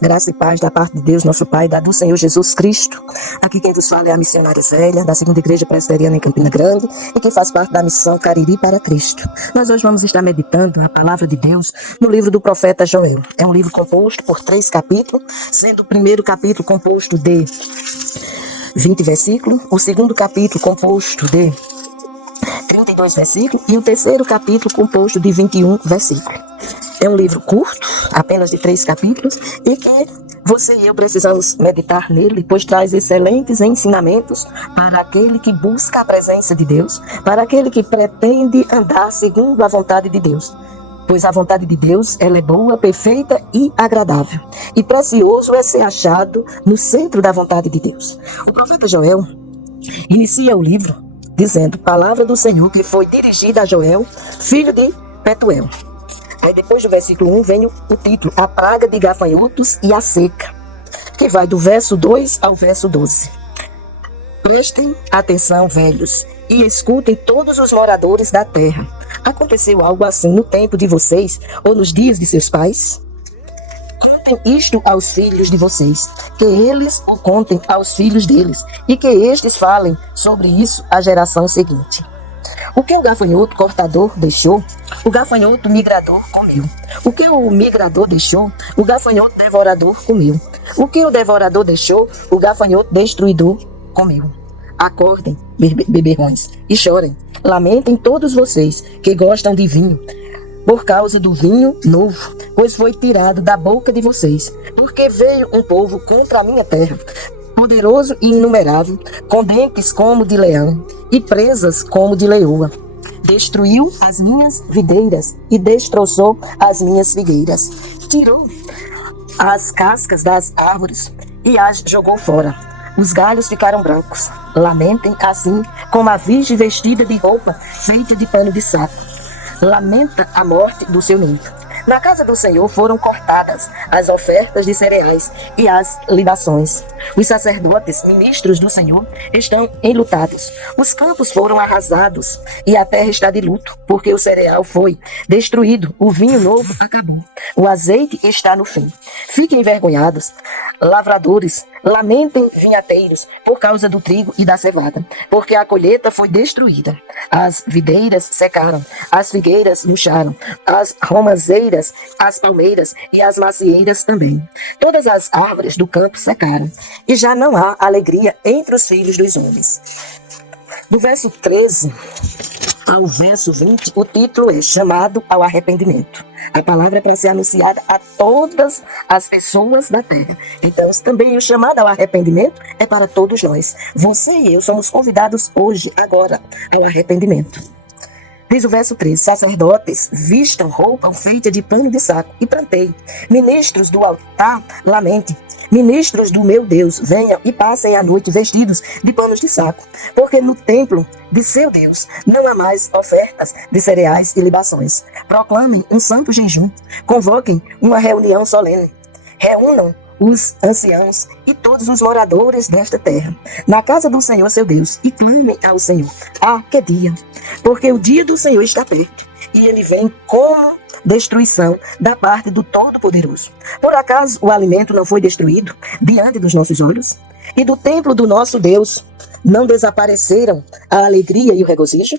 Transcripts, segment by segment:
Graça e paz da parte de Deus, nosso Pai, da do Senhor Jesus Cristo. Aqui quem vos fala é a missionária Zélia, da Segunda Igreja Presbiteriana em Campina Grande, e que faz parte da missão Cariri para Cristo. Nós hoje vamos estar meditando a palavra de Deus no livro do profeta Joel. É um livro composto por 3 capítulos, sendo o primeiro capítulo composto de 20 versículos, o segundo capítulo composto de 32 versículos e o terceiro capítulo composto de 21 versículos. É um livro curto, apenas de 3 capítulos, e que você e eu precisamos meditar nele, pois traz excelentes ensinamentos para aquele que busca a presença de Deus, para aquele que pretende andar segundo a vontade de Deus. Pois a vontade de Deus, ela é boa, perfeita e agradável. E precioso é ser achado no centro da vontade de Deus. O profeta Joel inicia o livro dizendo, palavra do Senhor que foi dirigida a Joel, filho de Petuel. Aí depois do versículo 1 vem o título, a praga de gafanhotos e a seca, que vai do verso 2 ao verso 12. Prestem atenção, velhos, e escutem todos os moradores da terra. Aconteceu algo assim no tempo de vocês ou nos dias de seus pais? Contem isto aos filhos de vocês, que eles o contem aos filhos deles, e que estes falem sobre isso à geração seguinte. O que o gafanhoto cortador deixou, o gafanhoto migrador comeu. O que o migrador deixou, o gafanhoto devorador comeu. O que o devorador deixou, o gafanhoto destruidor comeu. Acordem, beberrões, e chorem. Lamentem todos vocês que gostam de vinho, por causa do vinho novo, pois foi tirado da boca de vocês. Porque veio um povo contra a minha terra, poderoso e inumerável, com dentes como de leão e presas como de leoa. Destruiu as minhas videiras e destroçou as minhas figueiras. Tirou as cascas das árvores e as jogou fora. Os galhos ficaram brancos. Lamentem assim como a virgem vestida de roupa feita de pano de saco. Lamenta a morte do seu ninho. Na casa do Senhor foram cortadas as ofertas de cereais e as libações. Os sacerdotes, ministros do Senhor, estão enlutados. Os campos foram arrasados e a terra está de luto, porque o cereal foi destruído, o vinho novo acabou, o azeite está no fim. Fiquem envergonhados, lavradores, lamentem vinhateiros por causa do trigo e da cevada, porque a colheita foi destruída. As videiras secaram, as figueiras murcharam, as romazeiras, as palmeiras e as macieiras também. Todas as árvores do campo secaram, e já não há alegria entre os filhos dos homens. Do verso 13 ao verso 20, o título é Chamado ao Arrependimento. A palavra é para ser anunciada a todas as pessoas da terra. Então, também o chamado ao arrependimento é para todos nós. Você e eu somos convidados hoje, agora, ao arrependimento. Diz o verso 13, sacerdotes vistam roupa feita de pano de saco e plantei. Ministros do altar, lamente. Ministros do meu Deus, venham e passem a noite vestidos de panos de saco. Porque no templo de seu Deus não há mais ofertas de cereais e libações. Proclamem um santo jejum. Convoquem uma reunião solene. Reúnam os anciãos e todos os moradores desta terra, na casa do Senhor seu Deus, e clamem ao Senhor. Ah, que dia! Porque o dia do Senhor está perto, e ele vem como destruição da parte do Todo-Poderoso. Por acaso o alimento não foi destruído diante dos nossos olhos? E do templo do nosso Deus não desapareceram a alegria e o regozijo?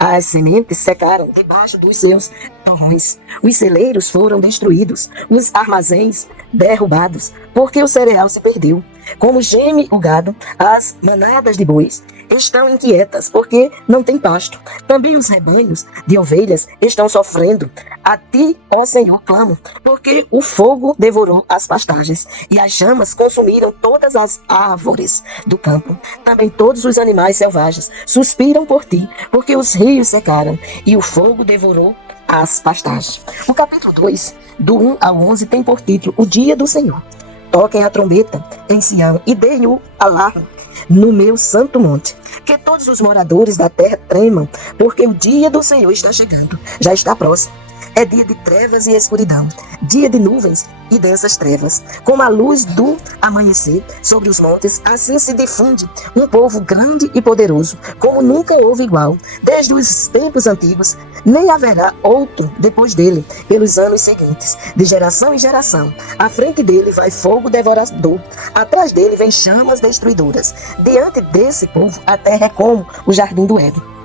As sementes secaram debaixo dos seus torrões. Os celeiros foram destruídos, os armazéns derrubados, porque o cereal se perdeu. Como geme o gado, as manadas de bois estão inquietas, porque não tem pasto. Também os rebanhos de ovelhas estão sofrendo. A ti, ó Senhor, clamo, porque o fogo devorou as pastagens, e as chamas consumiram todas as árvores do campo. Também todos os animais selvagens suspiram por ti, porque os rios secaram, e o fogo devorou as pastagens. O capítulo 2, do 1 ao 11, tem por título O Dia do Senhor. Toquem a trombeta em Sião e deem o alarme no meu santo monte. Que todos os moradores da terra tremam, porque o dia do Senhor está chegando, já está próximo. É dia de trevas e escuridão, dia de nuvens e densas trevas. Como a luz do amanhecer sobre os montes, assim se difunde um povo grande e poderoso, como nunca houve igual, desde os tempos antigos, nem haverá outro depois dele, pelos anos seguintes, de geração em geração. À frente dele vai fogo devorador, atrás dele vem chamas destruidoras. Diante desse povo, a terra é como o jardim do Éden.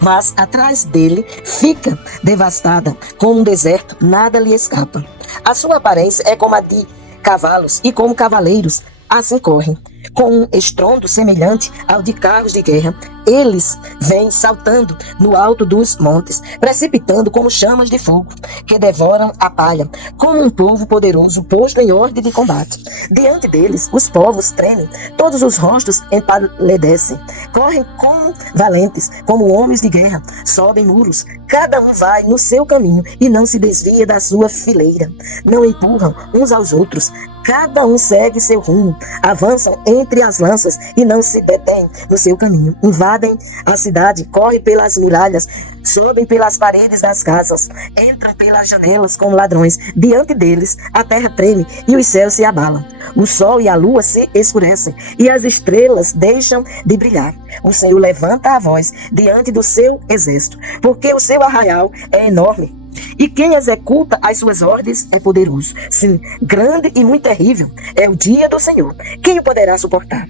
Mas atrás dele fica devastada como um deserto, nada lhe escapa. A sua aparência é como a de cavalos e como cavaleiros assim correm, com um estrondo semelhante ao de carros de guerra. Eles vêm saltando no alto dos montes, precipitando como chamas de fogo, que devoram a palha, como um povo poderoso posto em ordem de combate. Diante deles, os povos tremem, todos os rostos empalidecem, correm como valentes, como homens de guerra, sobem muros, cada um vai no seu caminho e não se desvia da sua fileira, não empurram uns aos outros, cada um segue seu rumo, avançam entre as lanças e não se detêm no seu caminho. Invadem a cidade, correm pelas muralhas, sobem pelas paredes das casas, entram pelas janelas como ladrões. Diante deles, a terra treme e os céus se abalam. O sol e a lua se escurecem e as estrelas deixam de brilhar. O Senhor levanta a voz diante do seu exército, porque o seu arraial é enorme. E quem executa as suas ordens é poderoso. Sim, grande e muito terrível é o dia do Senhor. Quem o poderá suportar?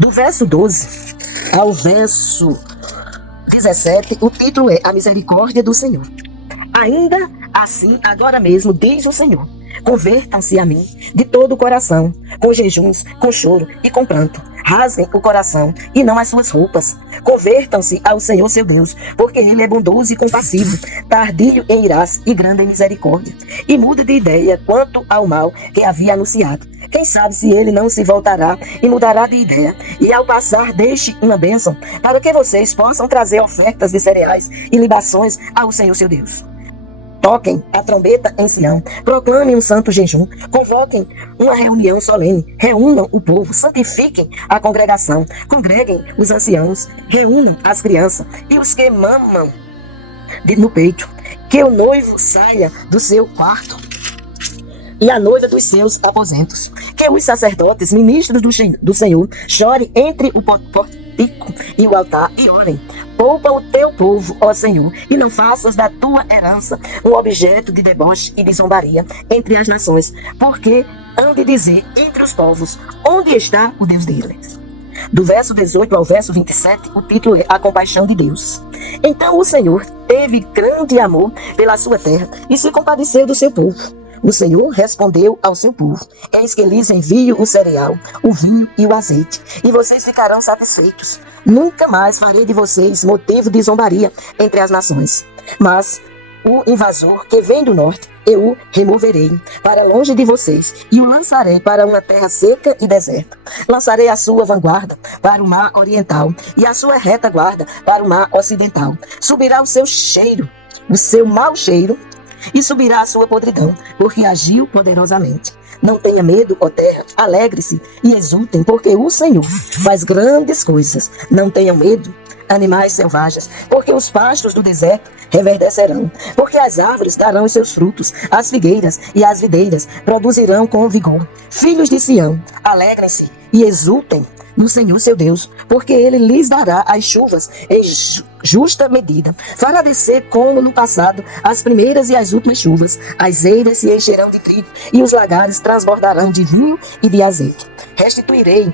Do verso 12 ao verso 17, o título é A Misericórdia do Senhor. Ainda assim, agora mesmo, diz o Senhor, convertam-se a mim de todo o coração, com jejuns, com choro e com pranto. Rasguem o coração e não as suas roupas. Convertam-se ao Senhor seu Deus, porque Ele é bondoso e compassivo, tardio em irar-se e grande em misericórdia. E muda de ideia quanto ao mal que havia anunciado. Quem sabe se Ele não se voltará e mudará de ideia, e ao passar deixe uma bênção, para que vocês possam trazer ofertas de cereais e libações ao Senhor seu Deus. Toquem a trombeta em Sião, proclamem um santo jejum, convoquem uma reunião solene, reúnam o povo, santifiquem a congregação, congreguem os anciãos, reúnam as crianças e os que mamam no peito, que o noivo saia do seu quarto e a noiva dos seus aposentos, que os sacerdotes, ministros do Senhor, chorem entre o pórtico e o altar e orem. Poupa o teu povo, ó Senhor, e não faças da tua herança um objeto de deboche e de zombaria entre as nações, porque hão de dizer entre os povos, onde está o Deus deles? Do verso 18 ao verso 27, o título é A Compaixão de Deus. Então o Senhor teve grande amor pela sua terra e se compadeceu do seu povo. O Senhor respondeu ao seu povo, eis que lhes envio o cereal, o vinho e o azeite, e vocês ficarão satisfeitos. Nunca mais farei de vocês motivo de zombaria entre as nações. Mas o invasor que vem do norte, eu o removerei para longe de vocês e o lançarei para uma terra seca e deserta. Lançarei a sua vanguarda para o mar oriental e a sua retaguarda para o mar ocidental. Subirá o seu cheiro, o seu mau cheiro, e subirá a sua podridão, porque agiu poderosamente. Não tenha medo, ó terra, alegre-se e exultem, porque o Senhor faz grandes coisas. Não tenham medo, animais selvagens, porque os pastos do deserto reverdecerão, porque as árvores darão os seus frutos, as figueiras e as videiras produzirão com vigor. Filhos de Sião, alegrem-se e exultem no Senhor seu Deus, porque Ele lhes dará as chuvas em justa medida. Fará descer como no passado as primeiras e as últimas chuvas. As eiras se encherão de trigo e os lagares transbordarão de vinho e de azeite. Restituirei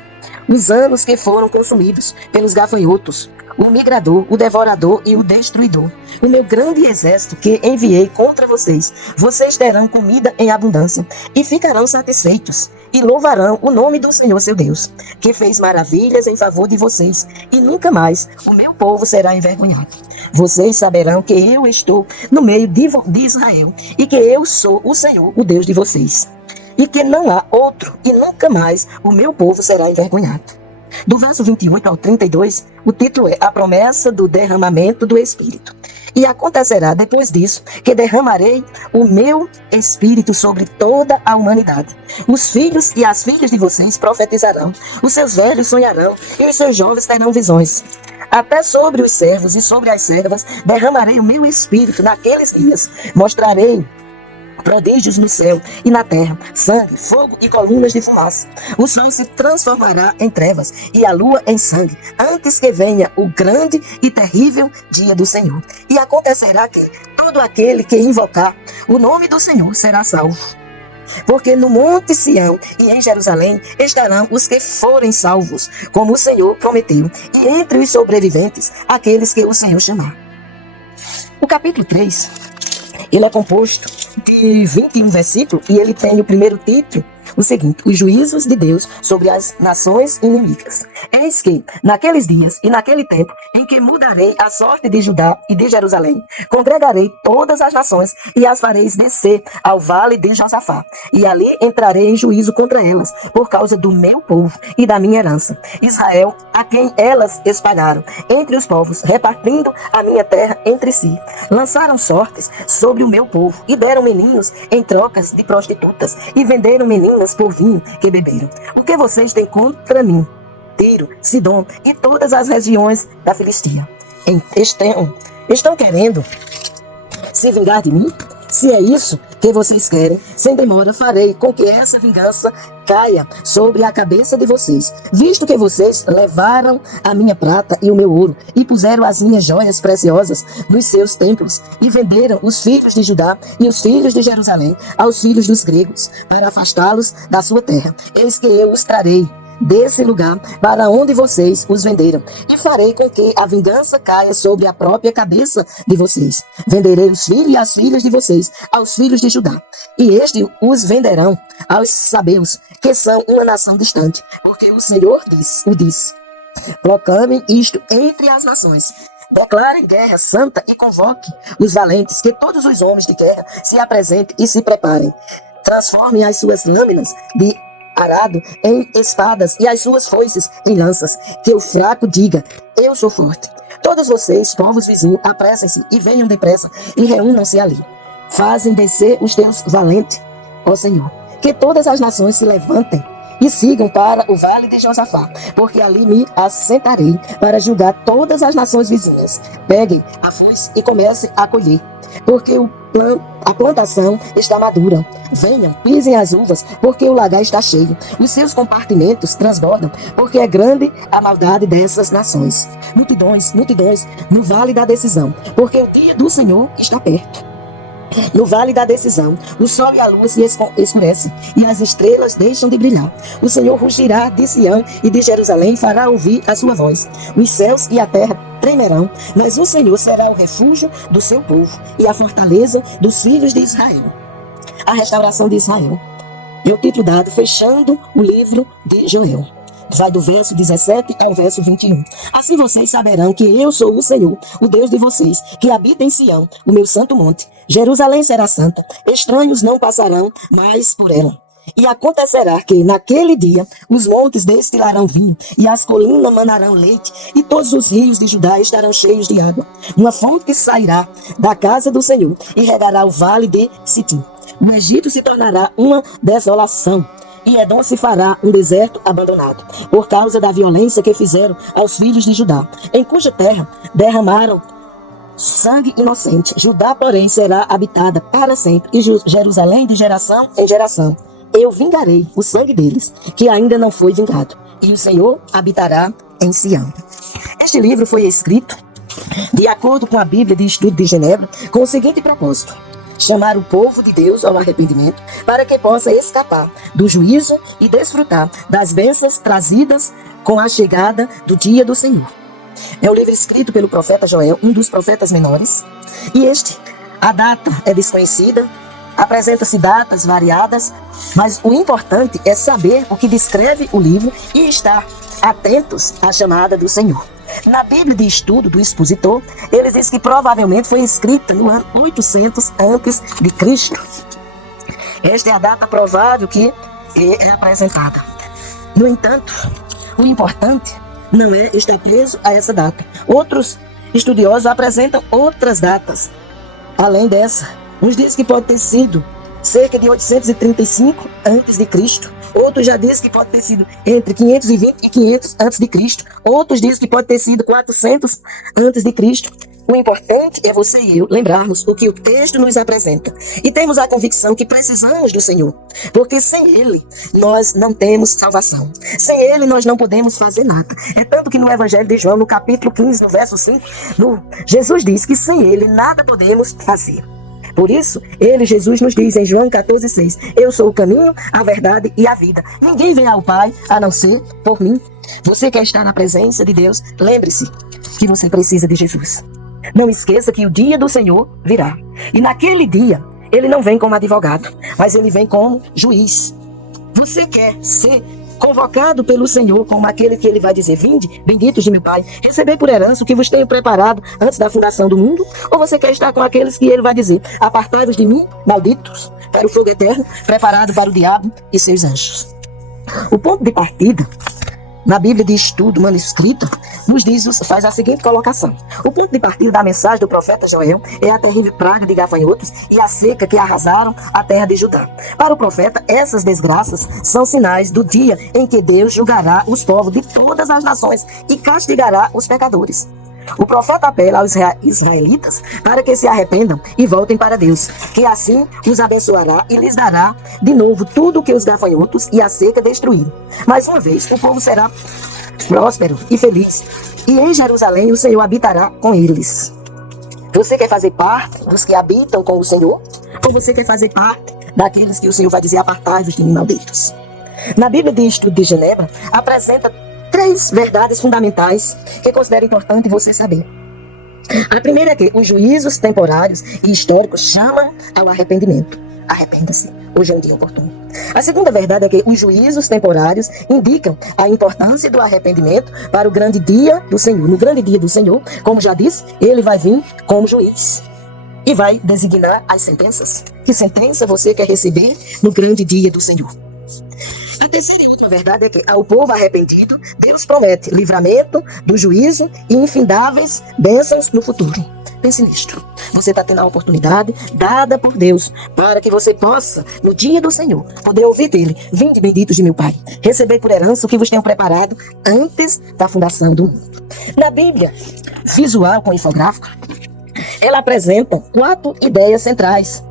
os anos que foram consumidos pelos gafanhotos, o migrador, o devorador e o destruidor. O meu grande exército que enviei contra vocês. Vocês terão comida em abundância e ficarão satisfeitos e louvarão o nome do Senhor seu Deus, que fez maravilhas em favor de vocês, e nunca mais o meu povo será envergonhado. Vocês saberão que eu estou no meio de Israel e que eu sou o Senhor, o Deus de vocês, e que não há outro, e nunca mais o meu povo será envergonhado. Do verso 28 ao 32, o título é A Promessa do Derramamento do Espírito. E acontecerá depois disso que derramarei o meu Espírito sobre toda a humanidade. Os filhos e as filhas de vocês profetizarão, os seus velhos sonharão e os seus jovens terão visões. Até sobre os servos e sobre as servas derramarei o meu espírito naqueles dias. Mostrarei prodígios no céu e na terra, sangue, fogo e colunas de fumaça. O sol se transformará em trevas e a lua em sangue, antes que venha o grande e terrível dia do Senhor. E acontecerá que todo aquele que invocar o nome do Senhor será salvo. Porque no monte Sião e em Jerusalém estarão os que forem salvos, como o Senhor prometeu, e entre os sobreviventes, aqueles que o Senhor chamar. O capítulo 3, ele é composto de 21 versículos e ele tem o primeiro título, o seguinte: os juízos de Deus sobre as nações inimigas. Eis que, naqueles dias e naquele tempo, em que mudarei a sorte de Judá e de Jerusalém, congregarei todas as nações e as fareis descer ao vale de Josafá, e ali entrarei em juízo contra elas, por causa do meu povo e da minha herança, Israel, a quem elas espalharam entre os povos, repartindo a minha terra entre si. Lançaram sortes sobre o meu povo e deram meninos em trocas de prostitutas e venderam meninas por vinho que beberam. O que vocês têm contra mim, Tiro, Sidom e todas as regiões da Filistia? Estão querendo se vingar de mim? Se é isso que vocês querem, sem demora farei com que essa vingança caia sobre a cabeça de vocês, visto que vocês levaram a minha prata e o meu ouro, e puseram as minhas joias preciosas nos seus templos, e venderam os filhos de Judá e os filhos de Jerusalém aos filhos dos gregos, para afastá-los da sua terra. Eis que eu os trarei desse lugar para onde vocês os venderam, e farei com que a vingança caia sobre a própria cabeça de vocês. Venderei os filhos e as filhas de vocês aos filhos de Judá, e estes os venderão aos sabeus, que são uma nação distante, porque o Senhor disse. Proclamem isto entre as nações. Declarem guerra santa e convoque os valentes, que todos os homens de guerra se apresentem e se preparem. Transformem as suas lâminas de arado em espadas e as suas foices em lanças, que o fraco diga: eu sou forte. Todos vocês, povos vizinhos, apressem-se e venham depressa e reúnam-se ali. Fazem descer os teus valentes, ó Senhor. Que todas as nações se levantem e sigam para o vale de Josafá, porque ali me assentarei para julgar todas as nações vizinhas. Peguem a foice e comecem a colher, porque a plantação está madura. Venham, pisem as uvas, porque o lagar está cheio. Os seus compartimentos transbordam, porque é grande a maldade dessas nações. Multidões, multidões, no vale da decisão, porque o dia do Senhor está perto. No vale da decisão, o sol e a lua se escurecem, e as estrelas deixam de brilhar. O Senhor rugirá de Sião e de Jerusalém, fará ouvir a sua voz. Os céus e a terra tremerão, mas o Senhor será o refúgio do seu povo e a fortaleza dos filhos de Israel. A restauração de Israel. E o título dado: fechando o livro de Joel. Vai do verso 17 ao verso 21. Assim vocês saberão que eu sou o Senhor, o Deus de vocês, que habita em Sião, o meu santo monte. Jerusalém será santa, estranhos não passarão mais por ela. E acontecerá que, naquele dia, os montes destilarão vinho, e as colinas manarão leite, e todos os rios de Judá estarão cheios de água. Uma fonte sairá da casa do Senhor, e regará o vale de Sitim. O Egito se tornará uma desolação, e Edom se fará um deserto abandonado, por causa da violência que fizeram aos filhos de Judá, em cuja terra derramaram sangue inocente. Judá, porém, será habitada para sempre, e Jerusalém de geração em geração. Eu vingarei o sangue deles, que ainda não foi vingado, e o Senhor habitará em Sião. Este livro foi escrito de acordo com a Bíblia de Estudo de Genebra, com o seguinte propósito: chamar o povo de Deus ao arrependimento, para que possa escapar do juízo e desfrutar das bênçãos trazidas com a chegada do dia do Senhor. É um livro escrito pelo profeta Joel, um dos profetas menores, e a data é desconhecida, apresenta-se datas variadas, mas o importante é saber o que descreve o livro e estar atentos à chamada do Senhor. Na Bíblia de Estudo do Expositor, ele diz que provavelmente foi escrita no ano 800 a.C. Esta é a data provável que é apresentada. No entanto, o importante não é estar preso a essa data. Outros estudiosos apresentam outras datas, além dessa. Uns dizem que pode ter sido cerca de 835 a.C. Outros já dizem que pode ter sido entre 520 e 500 a.C. Outros dizem que pode ter sido 400 a.C. O importante é você e eu lembrarmos o que o texto nos apresenta. E temos a convicção que precisamos do Senhor. Porque sem Ele, nós não temos salvação. Sem Ele, nós não podemos fazer nada. É tanto que no Evangelho de João, no capítulo 15, no verso 5, Jesus diz que sem Ele, nada podemos fazer. Por isso, Jesus nos diz em João 14,6, eu sou o caminho, a verdade e a vida. Ninguém vem ao Pai a não ser por mim. Você quer estar na presença de Deus? Lembre-se que você precisa de Jesus. Não esqueça que o dia do Senhor virá. E naquele dia, Ele não vem como advogado, mas Ele vem como juiz. Você quer ser convocado pelo Senhor como aquele que Ele vai dizer, vinde, benditos de meu Pai, receber por herança o que vos tenho preparado antes da fundação do mundo? Ou você quer estar com aqueles que Ele vai dizer, apartai-vos de mim, malditos, para o fogo eterno, preparado para o diabo e seus anjos? O ponto de partida na Bíblia de Estudo Manuscrita, nos diz, faz a seguinte colocação. O ponto de partida da mensagem do profeta Joel é a terrível praga de gafanhotos e a seca que arrasaram a terra de Judá. Para o profeta, essas desgraças são sinais do dia em que Deus julgará os povos de todas as nações e castigará os pecadores. O profeta apela aos israelitas para que se arrependam e voltem para Deus, que assim os abençoará e lhes dará de novo tudo o que os gafanhotos e a seca destruíram. Mais uma vez, o povo será próspero e feliz, e em Jerusalém o Senhor habitará com eles. Você quer fazer parte dos que habitam com o Senhor? Ou você quer fazer parte daqueles que o Senhor vai dizer, apartai-vos de mim, malditos? Na Bíblia de Estudo de Genebra, apresenta 3 verdades fundamentais que considero importante você saber. A primeira é que os juízos temporários e históricos chamam ao arrependimento. Arrependa-se, hoje é um dia oportuno. A segunda verdade é que os juízos temporários indicam a importância do arrependimento para o grande dia do Senhor. No grande dia do Senhor, como já disse, Ele vai vir como juiz e vai designar as sentenças. Que sentença você quer receber no grande dia do Senhor? A terceira e última verdade é que ao povo arrependido, Deus promete livramento do juízo e infindáveis bênçãos no futuro. Pense nisto. Você está tendo a oportunidade dada por Deus para que você possa, no dia do Senhor, poder ouvir dele, vinde benditos de meu Pai, receber por herança o que vos tenho preparado antes da fundação do mundo. Na Bíblia visual com infográfico, ela apresenta 4 ideias centrais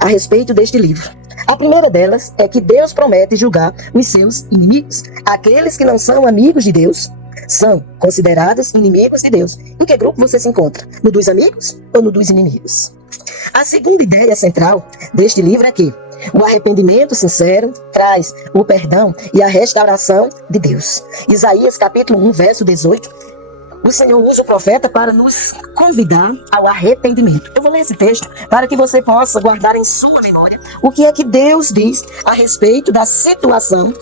a respeito deste livro. A primeira delas é que Deus promete julgar os seus inimigos. Aqueles que não são amigos de Deus são considerados inimigos de Deus. Em que grupo você se encontra? No dos amigos ou no dos inimigos? A segunda ideia central deste livro é que o arrependimento sincero traz o perdão e a restauração de Deus. Isaías capítulo 1, verso 18. O Senhor usa o profeta para nos convidar ao arrependimento. Eu vou ler esse texto para que você possa guardar em sua memória o que é que Deus diz a respeito da situação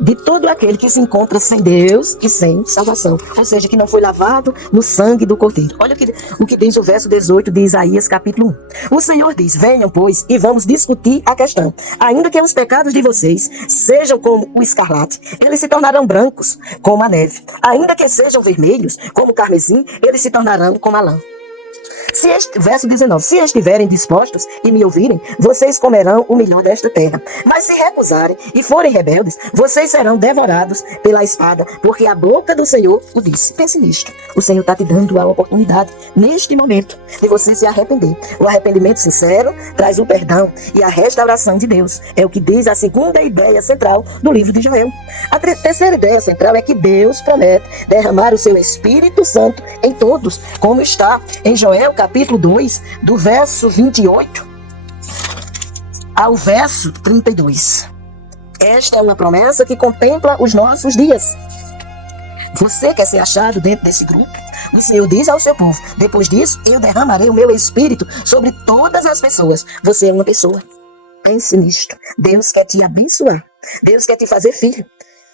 de todo aquele que se encontra sem Deus e sem salvação. Ou seja, que não foi lavado no sangue do Cordeiro. Olha o que diz o verso 18 de Isaías capítulo 1. O Senhor diz, venham, pois, e vamos discutir a questão. Ainda que os pecados de vocês sejam como o escarlate, eles se tornarão brancos como a neve. Ainda que sejam vermelhos como o carmesim, eles se tornarão como a lã. Verso 19, se estiverem dispostos e me ouvirem, vocês comerão o melhor desta terra. Mas se recusarem e forem rebeldes, vocês serão devorados pela espada, porque a boca do Senhor o disse. Pense nisto. O Senhor está te dando a oportunidade, neste momento, de você se arrepender. O arrependimento sincero traz o perdão e a restauração de Deus. É o que diz a segunda ideia central do livro de Joel. A terceira ideia central é que Deus promete derramar o seu Espírito Santo em todos, como está em Joel capítulo 2, do verso 28 ao verso 32. Esta é uma promessa que contempla os nossos dias. Você quer ser achado dentro desse grupo? O Senhor diz ao seu povo, depois disso eu derramarei o meu Espírito sobre todas as pessoas. Você é uma pessoa. Pense nisto. Deus quer te abençoar. Deus quer te fazer filho.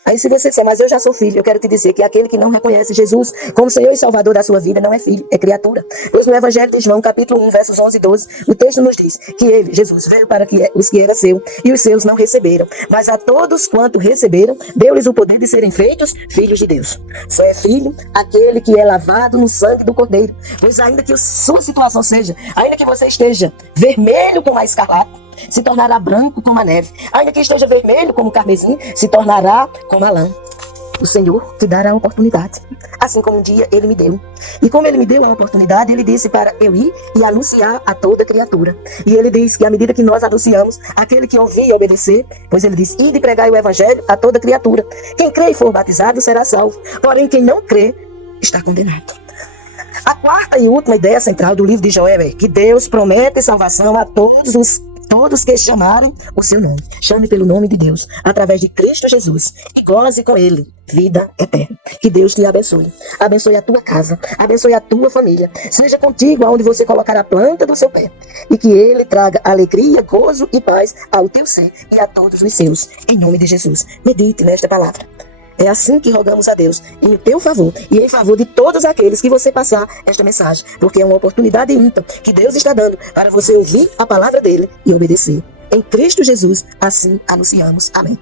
Aí se você disser, mas eu já sou filho, eu quero te dizer que aquele que não reconhece Jesus como Senhor e Salvador da sua vida não é filho, é criatura. Pois no Evangelho de João, capítulo 1, versos 11 e 12, o texto nos diz que ele, Jesus, veio para os que era seu e os seus não receberam. Mas a todos quanto receberam, deu-lhes o poder de serem feitos filhos de Deus. Só é filho aquele que é lavado no sangue do Cordeiro. Pois ainda que a sua situação seja, ainda que você esteja vermelho como a escarlate, se tornará branco como a neve. Ainda que esteja vermelho como o carmesim, se tornará como a lã. O Senhor te dará a oportunidade, assim como um dia Ele me deu. E como Ele me deu a oportunidade, Ele disse para eu ir e anunciar a toda criatura. E Ele diz que à medida que nós anunciamos, aquele que ouvir e obedecer, pois Ele diz, ide e pregai o Evangelho a toda criatura. Quem crê e for batizado será salvo, porém quem não crê está condenado. A quarta e última ideia central do livro de Joel é que Deus promete salvação a todos que chamarem o seu nome. Chame pelo nome de Deus, através de Cristo Jesus, e goze com Ele vida eterna. Que Deus te abençoe. Abençoe a tua casa, abençoe a tua família. Seja contigo aonde você colocar a planta do seu pé. E que Ele traga alegria, gozo e paz ao teu ser e a todos os seus. Em nome de Jesus. Medite nesta palavra. É assim que rogamos a Deus, em teu favor e em favor de todos aqueles que você passar esta mensagem, porque é uma oportunidade ímpar que Deus está dando para você ouvir a palavra dele e obedecer. Em Cristo Jesus, assim anunciamos. Amém.